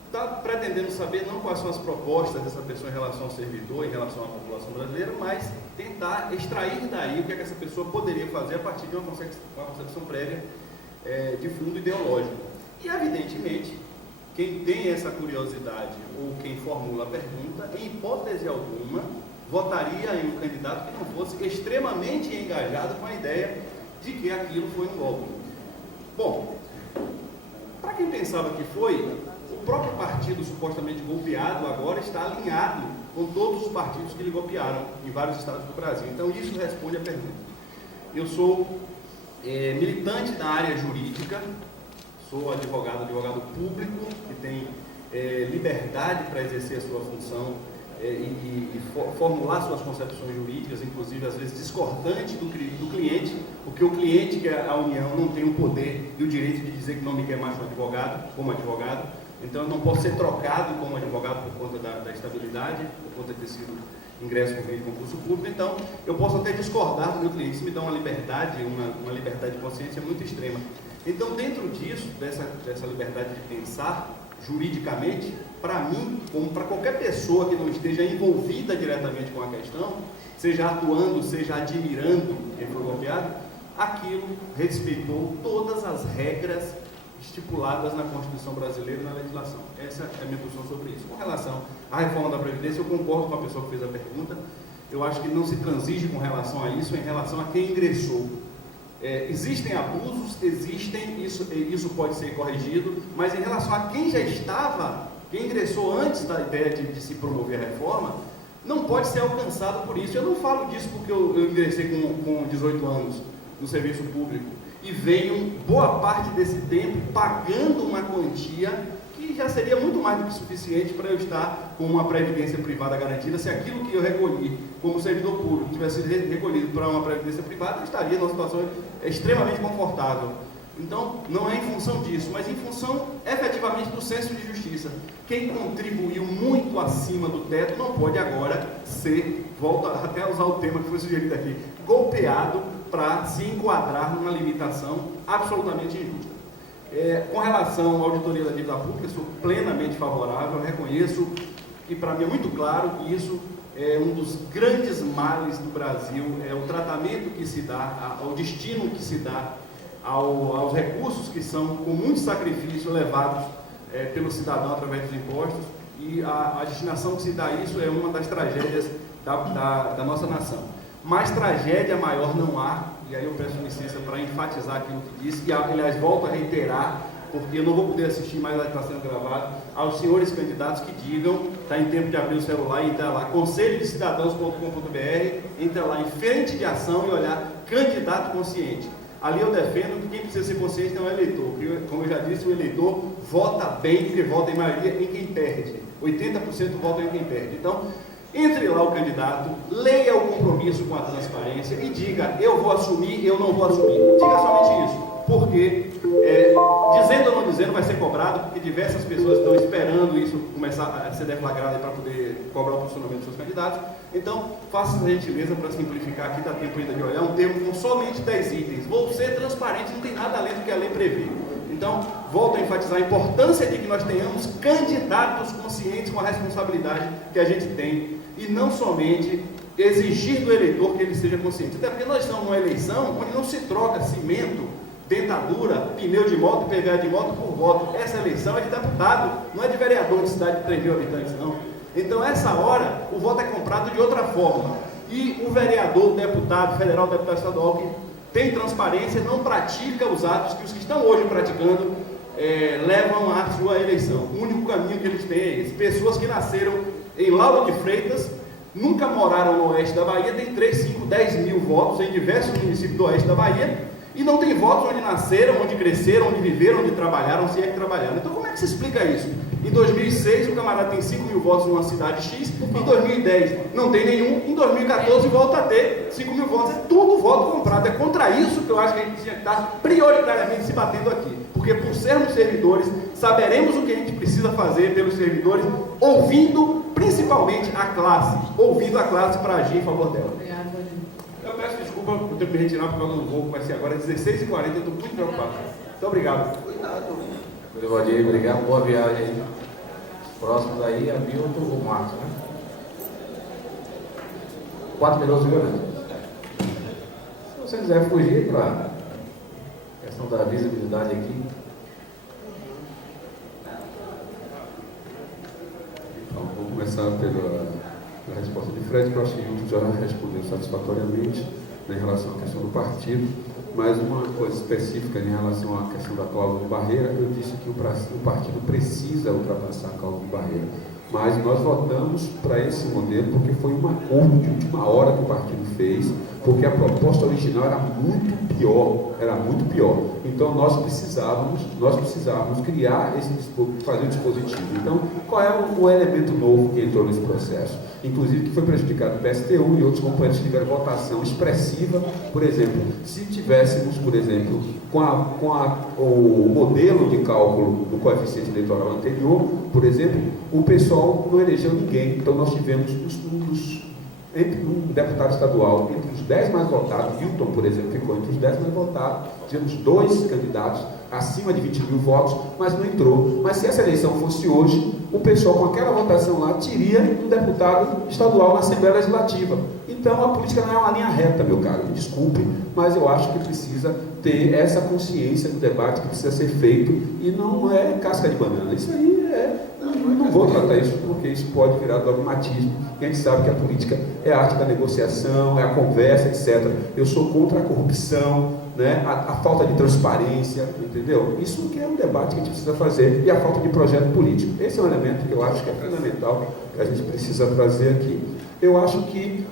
está pretendendo saber não quais são as propostas dessa pessoa em relação ao servidor, em relação à população brasileira, mas tentar extrair daí o que essa pessoa poderia fazer a partir de uma concepção prévia de fundo ideológico. E, evidentemente, quem tem essa curiosidade ou quem formula a pergunta, em hipótese alguma, votaria em um candidato que não fosse extremamente engajado com a ideia de que aquilo foi um golpe. Bom, para quem pensava que foi, o próprio partido supostamente golpeado agora está alinhado com todos os partidos que lhe golpearam em vários estados do Brasil. Então isso responde a pergunta. Eu sou militante na área jurídica, sou advogado público, que tem liberdade para exercer a sua função e formular suas concepções jurídicas, inclusive às vezes discordante do cliente, porque o cliente, que é a União, não tem o poder e o direito de dizer que não me quer mais como advogado, então eu não posso ser trocado como advogado por conta da estabilidade, por conta de ter sido ingresso por meio de concurso público. Então eu posso até discordar do meu cliente, isso me dá uma liberdade de consciência muito extrema. Então, dentro disso, dessa liberdade de pensar juridicamente, para mim, como para qualquer pessoa que não esteja envolvida diretamente com a questão, seja atuando, seja admirando quem foi golpeado, aquilo respeitou todas as regras estipuladas na Constituição brasileira e na legislação. Essa é a minha posição sobre isso. Com relação à reforma da Previdência, eu concordo com a pessoa que fez a pergunta. Eu acho que não se transige com relação a isso, em relação a quem ingressou. Existem abusos, isso pode ser corrigido, mas em relação a quem já estava, quem ingressou antes da ideia de se promover a reforma, não pode ser alcançado por isso. Eu não falo disso porque eu ingressei com 18 anos no serviço público e venho boa parte desse tempo pagando uma quantia que já seria muito mais do que suficiente para eu estar com uma previdência privada garantida. Se aquilo que eu recolhi como servidor público tivesse sido recolhido para uma previdência privada, eu estaria numa situação extremamente confortável. Então, não é em função disso, mas em função, efetivamente, do senso de justiça. Quem contribuiu muito acima do teto não pode agora volta até a usar o tema que foi sugerido aqui, golpeado para se enquadrar numa limitação absolutamente injusta. Com relação à auditoria da dívida pública, sou plenamente favorável, reconheço que para mim é muito claro que isso é um dos grandes males do Brasil, é o tratamento que se dá, ao destino que se dá aos recursos que são, com muito sacrifício, levados pelo cidadão através dos impostos, e a destinação que se dá a isso é uma das tragédias da nossa nação. Mais tragédia maior não há, e aí eu peço licença para enfatizar aquilo que disse, e aliás volto a reiterar, porque eu não vou poder assistir mais, vai estar sendo gravado, aos senhores candidatos que digam, está em tempo de abrir o celular e entrar lá, conselhodecidadãos.com.br, entra lá em frente de ação e olhar candidato consciente. Ali eu defendo que quem precisa ser consciente não é o eleitor, porque, como eu já disse, o eleitor vota bem, porque vota em maioria em quem perde, 80% votam em quem perde. Então, entre lá o candidato, leia o compromisso com a transparência e diga, eu vou assumir, eu não vou assumir. Diga somente isso, porque dizendo ou não dizendo vai ser cobrado, porque diversas pessoas estão esperando isso começar a ser deflagrado para poder cobrar o funcionamento dos seus candidatos. Então, faça essa gentileza para simplificar aqui, dá tempo ainda de olhar um termo com somente 10 itens. Vou ser transparente, não tem nada além do que a lei prevê. Então, volto a enfatizar a importância de que nós tenhamos candidatos conscientes com a responsabilidade que a gente tem, e não somente exigir do eleitor que ele seja consciente. Até porque nós estamos numa eleição onde não se troca cimento, dentadura, pneu de moto, PVA de moto por voto. Essa eleição é de deputado, não é de vereador de cidade de 3 mil habitantes, não. Então, essa hora, o voto é comprado de outra forma. E o vereador, o deputado federal, o deputado estadual, que tem transparência, não pratica os atos que os que estão hoje praticando levam à sua eleição. O único caminho que eles têm é esse. Pessoas que nasceram em Lauro de Freitas, nunca moraram no oeste da Bahia, tem 3, 5, 10 mil votos em diversos municípios do oeste da Bahia, e não tem votos onde nasceram, onde cresceram, onde viveram, onde trabalharam, se é que trabalharam. Então, como é que se explica isso? Em 2006, o camarada tem 5 mil votos numa cidade X, em 2010 não tem nenhum, em 2014 volta a ter 5 mil votos. É tudo voto comprado. É contra isso que eu acho que a gente tinha que estar prioritariamente se batendo aqui. Porque por sermos servidores, saberemos o que a gente precisa fazer pelos servidores, ouvindo principalmente a classe para agir em favor dela. Eu peço desculpa por ter me retirar por causa do voo que vai ser agora, 16h40, eu estou muito preocupado. Muito obrigado. Valdir, obrigado, boa viagem aí. Próximos aí, Hamilton ou Marcos, né? 4 minutos, viu, Hamilton? Se você quiser fugir para a questão da visibilidade aqui. começar pela resposta de Fred, que eu acho que o Hilton já respondeu satisfatoriamente, né, em relação à questão do partido, mas uma coisa específica em relação à questão da cláusula de barreira, eu disse que o partido precisa ultrapassar a cláusula de barreira, mas nós votamos para esse modelo porque foi um acordo de última hora que o partido fez, porque a proposta original era muito pior, então nós precisávamos criar fazer um dispositivo. Então, qual é o elemento novo que entrou nesse processo? Inclusive que foi prejudicado o PSTU e outros companheiros que tiveram votação expressiva. Por exemplo, se tivéssemos, por exemplo, o modelo de cálculo do coeficiente eleitoral anterior, por exemplo, o pessoal não elegeu ninguém. Então nós tivemos um deputado estadual entre os 10 mais votados, Hilton, por exemplo, ficou entre os 10 mais votados, tivemos 2 candidatos acima de 20 mil votos, mas não entrou. Mas se essa eleição fosse hoje, o pessoal com aquela votação lá teria um deputado estadual na Assembleia Legislativa. Então a política não é uma linha reta, meu caro, me desculpe, mas eu acho que precisa ter essa consciência do debate que precisa ser feito, e não é casca de banana. Isso aí não vou tratar isso porque isso pode virar dogmatismo, e a gente sabe que a política é a arte da negociação, é a conversa, etc. Eu sou contra a corrupção, né, a falta de transparência, entendeu? Isso que é um debate que a gente precisa fazer, e a falta de projeto político. Esse é um elemento que eu acho que é fundamental, que a gente precisa trazer aqui. Eu acho que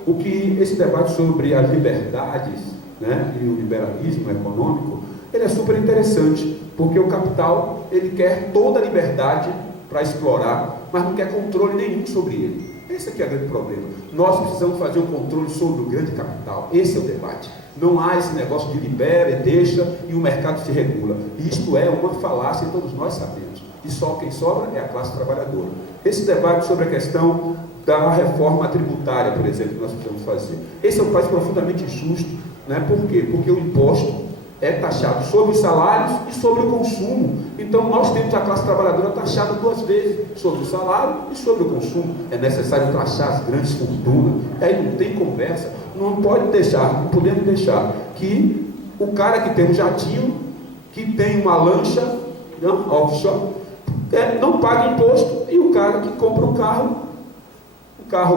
esse debate sobre as liberdades, né, e o liberalismo econômico, ele é super interessante, porque o capital, ele quer toda a liberdade para explorar, mas não quer controle nenhum sobre ele. Esse aqui é o grande problema. Nós precisamos fazer um controle sobre o grande capital. Esse é o debate. Não há esse negócio de libera e deixa e o mercado se regula. Isto é uma falácia e todos nós sabemos. E só quem sobra é a classe trabalhadora. Esse debate sobre a questão da reforma tributária, por exemplo, que nós precisamos fazer. Esse é um país profundamente injusto, né? Por quê? Porque o imposto é taxado sobre os salários e sobre o consumo. Então nós temos a classe trabalhadora taxada 2 vezes, sobre o salário e sobre o consumo. É necessário taxar as grandes fortunas, aí não tem conversa. Não podemos deixar que o cara que tem um jatinho, que tem uma lancha, não, offshore, não paga imposto, e o cara que compra um carro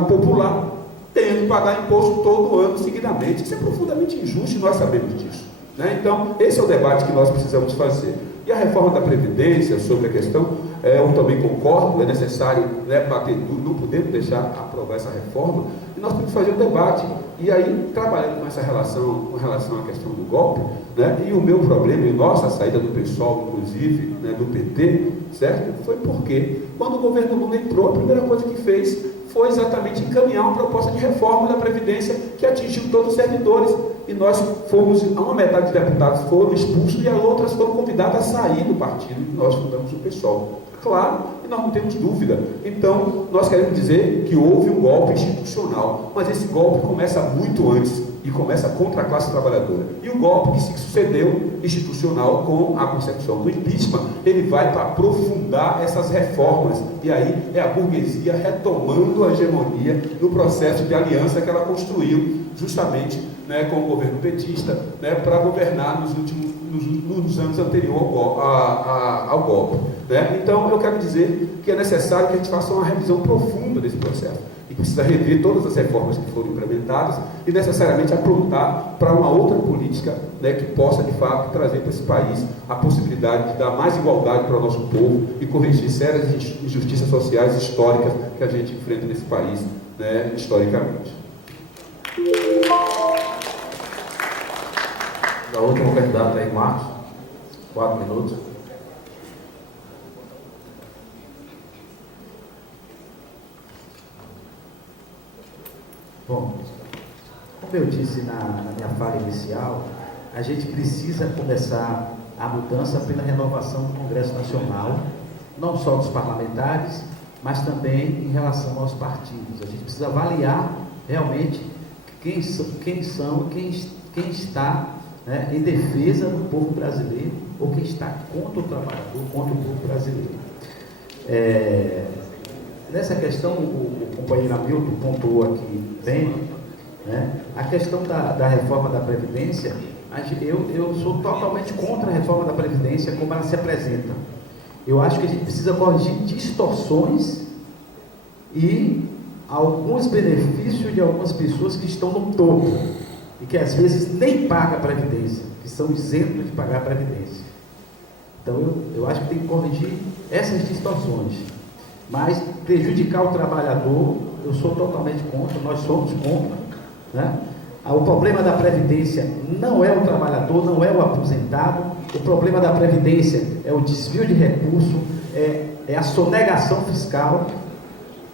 popular, tem que pagar imposto todo ano seguidamente. Isso é profundamente injusto e nós sabemos disso. Então, esse é o debate que nós precisamos fazer. E a reforma da Previdência, sobre a questão, eu também concordo, é necessário, né, bater duro, não podemos deixar aprovar essa reforma, e nós temos que fazer um debate. E aí, trabalhando com essa relação, com relação à questão do golpe, né, e o meu problema, e nossa saída do PSOL, inclusive, né, do PT, certo? Foi porque, quando o governo Lula entrou, a primeira coisa que fez foi exatamente encaminhar uma proposta de reforma da Previdência que atingiu todos os servidores. E nós fomos, uma metade dos deputados foram expulsos e as outras foram convidadas a sair do partido, e nós fundamos o PSOL. Claro, e nós não temos dúvida. Então, nós queremos dizer que houve um golpe institucional, mas esse golpe começa muito antes, e começa contra a classe trabalhadora. E o golpe que se sucedeu institucional com a concepção do impeachment, ele vai para aprofundar essas reformas, e aí é a burguesia retomando a hegemonia no processo de aliança que ela construiu justamente, né, com o governo petista, né, para governar nos anos anteriores ao golpe. Né? Então, eu quero dizer que é necessário que a gente faça uma revisão profunda desse processo, e precisa rever todas as reformas que foram implementadas e necessariamente aprontar para uma outra política, né, que possa, de fato, trazer para esse país a possibilidade de dar mais igualdade para o nosso povo e corrigir sérias injustiças sociais históricas que a gente enfrenta nesse país, né, historicamente. A última candidata aí, Marcos, 4 minutos. Bom, como eu disse na minha fala inicial, a gente precisa começar a mudança pela renovação do Congresso Nacional, não só dos parlamentares, mas também em relação aos partidos. A gente precisa avaliar realmente quem está, né, em defesa do povo brasileiro, ou quem está contra o trabalhador, contra o povo brasileiro. Nessa questão, o companheiro Hamilton pontuou aqui bem, né, a questão da reforma da Previdência. Eu sou totalmente contra a reforma da Previdência como ela se apresenta. Eu acho que a gente precisa corrigir distorções e alguns benefícios de algumas pessoas que estão no topo e que às vezes nem pagam a Previdência, que são isentos de pagar a Previdência. Então eu acho que tem que corrigir essas distorções. Mas prejudicar o trabalhador, eu sou totalmente contra, nós somos contra, né? O problema da Previdência não é o trabalhador, não é o aposentado. O problema da Previdência é o desvio de recurso, é a sonegação fiscal.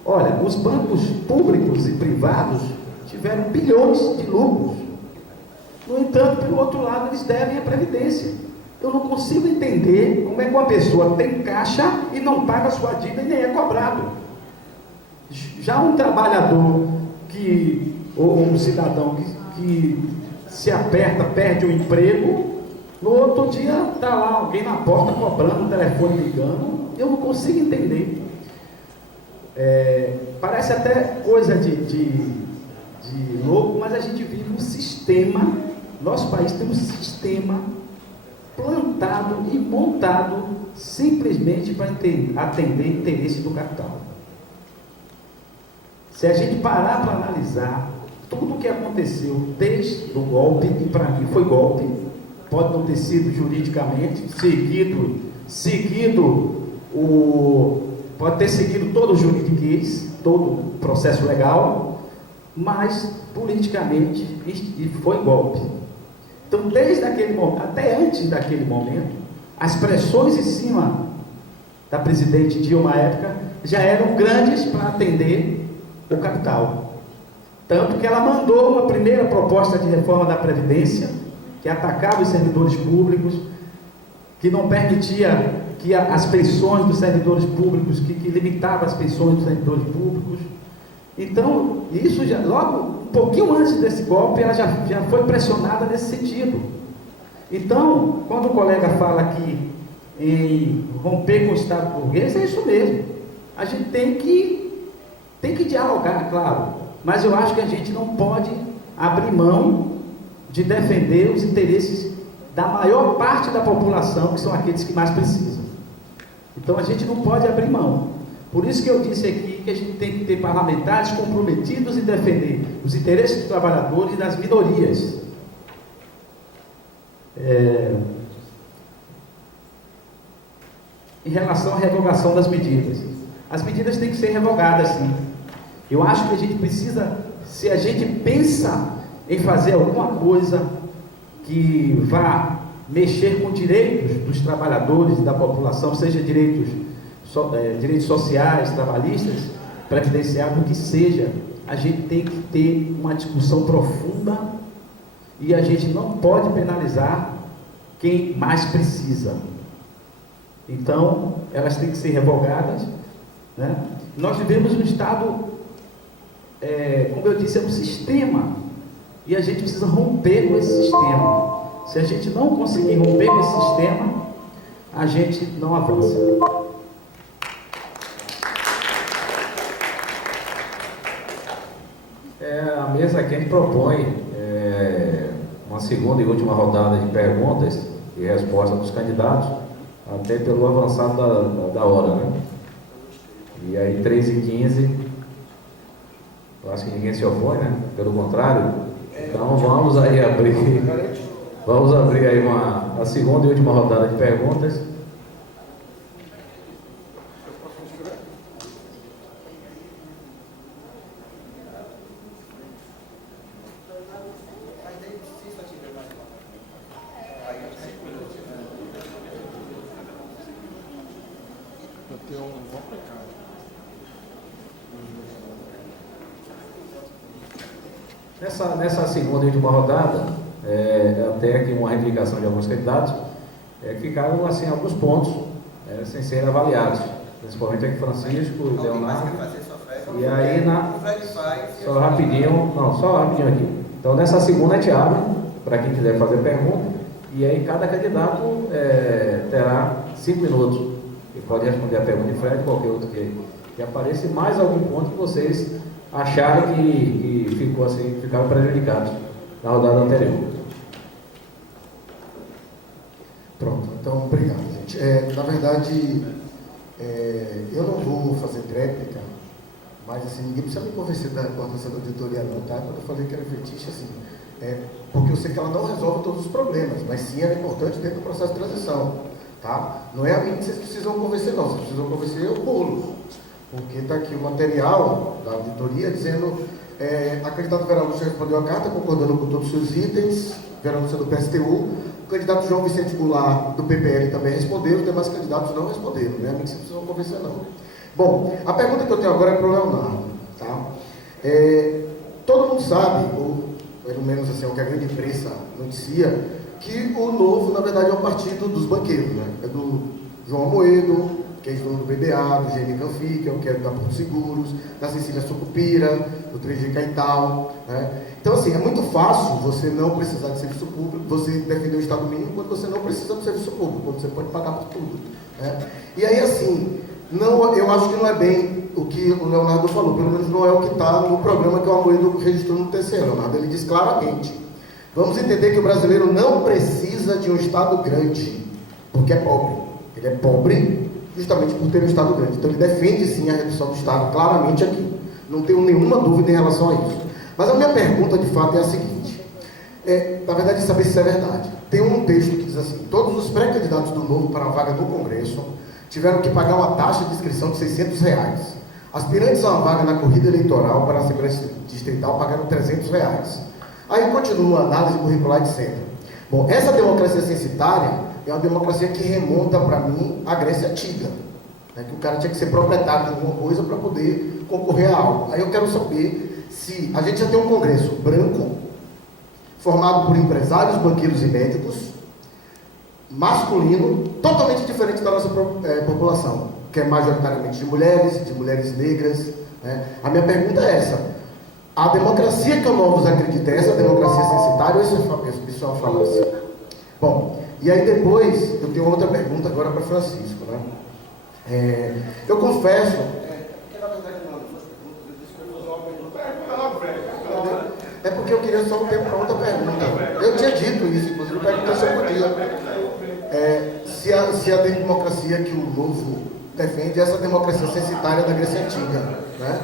Olha, os bancos públicos e privados tiveram bilhões de lucros. No entanto, pelo outro lado, eles devem a Previdência. Eu não consigo entender como é que uma pessoa tem caixa e não paga a sua dívida e nem é cobrado. Já um trabalhador ou um cidadão que se aperta, perde o emprego, no outro dia está lá alguém na porta cobrando, o telefone ligando, eu não consigo entender. Parece até coisa de louco, mas a gente vive um sistema, nosso país tem um sistema plantado e montado simplesmente para atender interesse do capital. Se a gente parar para analisar tudo o que aconteceu desde o golpe, e para mim foi golpe, pode não ter sido juridicamente pode ter seguido todo o juridiquês, todo o processo legal, mas politicamente foi golpe. Então, desde aquele momento, até antes daquele momento, as pressões em cima da presidente Dilma à época já eram grandes para atender o capital. Tanto que ela mandou uma primeira proposta de reforma da Previdência, que atacava os servidores públicos, que não permitia que as pensões dos servidores públicos, que limitava as pensões dos servidores públicos. Então, isso já, logo, um pouquinho antes desse golpe, ela já foi pressionada nesse sentido. Então, quando o colega fala aqui em romper com o Estado burguês, é isso mesmo. A gente tem que dialogar, claro, mas eu acho que a gente não pode abrir mão de defender os interesses da maior parte da população, que são aqueles que mais precisam. Então, a gente não pode abrir mão. Por isso que eu disse aqui que a gente tem que ter parlamentares comprometidos em defender os interesses dos trabalhadores e das minorias. Em relação à revogação das medidas. As medidas têm que ser revogadas, sim. Eu acho que a gente precisa, se a gente pensa em fazer alguma coisa que vá mexer com direitos dos trabalhadores e da população, seja direitos sociais, trabalhistas, previdenciários, o que seja, a gente tem que ter uma discussão profunda e a gente não pode penalizar quem mais precisa. Então, elas têm que ser revogadas, né? Nós vivemos um Estado, como eu disse, é um sistema, e a gente precisa romper com esse sistema. Se a gente não conseguir romper com esse sistema, a gente não avança. A mesa aqui propõe uma segunda e última rodada de perguntas e respostas dos candidatos, até pelo avançado da hora, né? E aí 3h15, eu acho que ninguém se opõe, né? Pelo contrário, então vamos aí abrir aí a segunda e última rodada de perguntas. Nessa segunda e última rodada, até aqui uma reivindicação de alguns candidatos, ficaram assim alguns pontos sem serem avaliados, principalmente aqui Francisco e Leonardo. E aí só rapidinho aqui. Então nessa segunda a gente abre para quem quiser fazer pergunta, e aí cada candidato terá 5 minutos e pode responder a pergunta de Fred, qualquer outro que apareça, e mais algum ponto que vocês acharem que ficaram prejudicados na rodada anterior. Pronto, então obrigado, gente. Na verdade, eu não vou fazer réplica Mas assim, ninguém precisa me convencer da importância da auditoria não, tá? Quando eu falei que era fetiche, assim, porque eu sei que ela não resolve todos os problemas, mas sim ela é importante dentro do processo de transição, tá? Não é a mim que vocês precisam convencer não, vocês precisam convencer o bolo, porque está aqui o material da auditoria dizendo, a candidata Vera Lúcia respondeu a carta concordando com todos os seus itens, Vera Lúcia do PSTU, o candidato João Vicente Goulart do PPL também respondeu, os demais candidatos não responderam, não é a mim que vocês precisam convencer não. Bom, a pergunta que eu tenho agora é para o Leonardo, tá? Todo mundo sabe, ou pelo menos assim, é o que a grande imprensa noticia, que o Novo, na verdade, é o partido dos banqueiros, né? É do João Amoedo, que é dono do BBA, do Gênio Canfica, que é da Porto Seguros, da Cecília Sucupira, do 3G Caetal, né? Então, assim, é muito fácil você não precisar de serviço público, você defender o Estado mínimo quando você não precisa do serviço público, quando você pode pagar por tudo, né? E aí, assim, eu acho que não é bem o que o Leonardo falou, pelo menos não é o que está no programa que o Amoedo registrou no TCE. Leonardo, ele diz claramente, vamos entender que o brasileiro não precisa de um Estado grande, porque é pobre. Ele é pobre justamente por ter um Estado grande. Então ele defende sim a redução do Estado, claramente aqui. Não tenho nenhuma dúvida em relação a isso. Mas a minha pergunta, de fato, é a seguinte, na verdade, saber se isso é verdade. Tem um texto que diz assim, todos os pré-candidatos do Novo para a vaga no Congresso tiveram que pagar uma taxa de inscrição de R$600. Aspirantes a uma vaga na corrida eleitoral para a Assembleia Distrital pagaram R$300. Aí continua a análise curricular, etc. Bom, essa democracia censitária é uma democracia que remonta, para mim, à Grécia Antiga, né, que o cara tinha que ser proprietário de alguma coisa para poder concorrer a algo. Aí eu quero saber se a gente já tem um congresso branco, formado por empresários, banqueiros e médicos, masculino, totalmente diferente da nossa população, que é majoritariamente de mulheres negras, né? A minha pergunta é essa, a democracia que o Novos acredita é essa democracia censitária ou isso é uma falácia? Bom, e aí depois, eu tenho outra pergunta agora para Francisco, né? Eu confesso... É porque eu queria só um tempo para outra pergunta. Eu tinha dito isso, inclusive, eu perguntei se eu podia. Se a democracia que o Novo defende é essa democracia censitária da Grécia Antiga, né?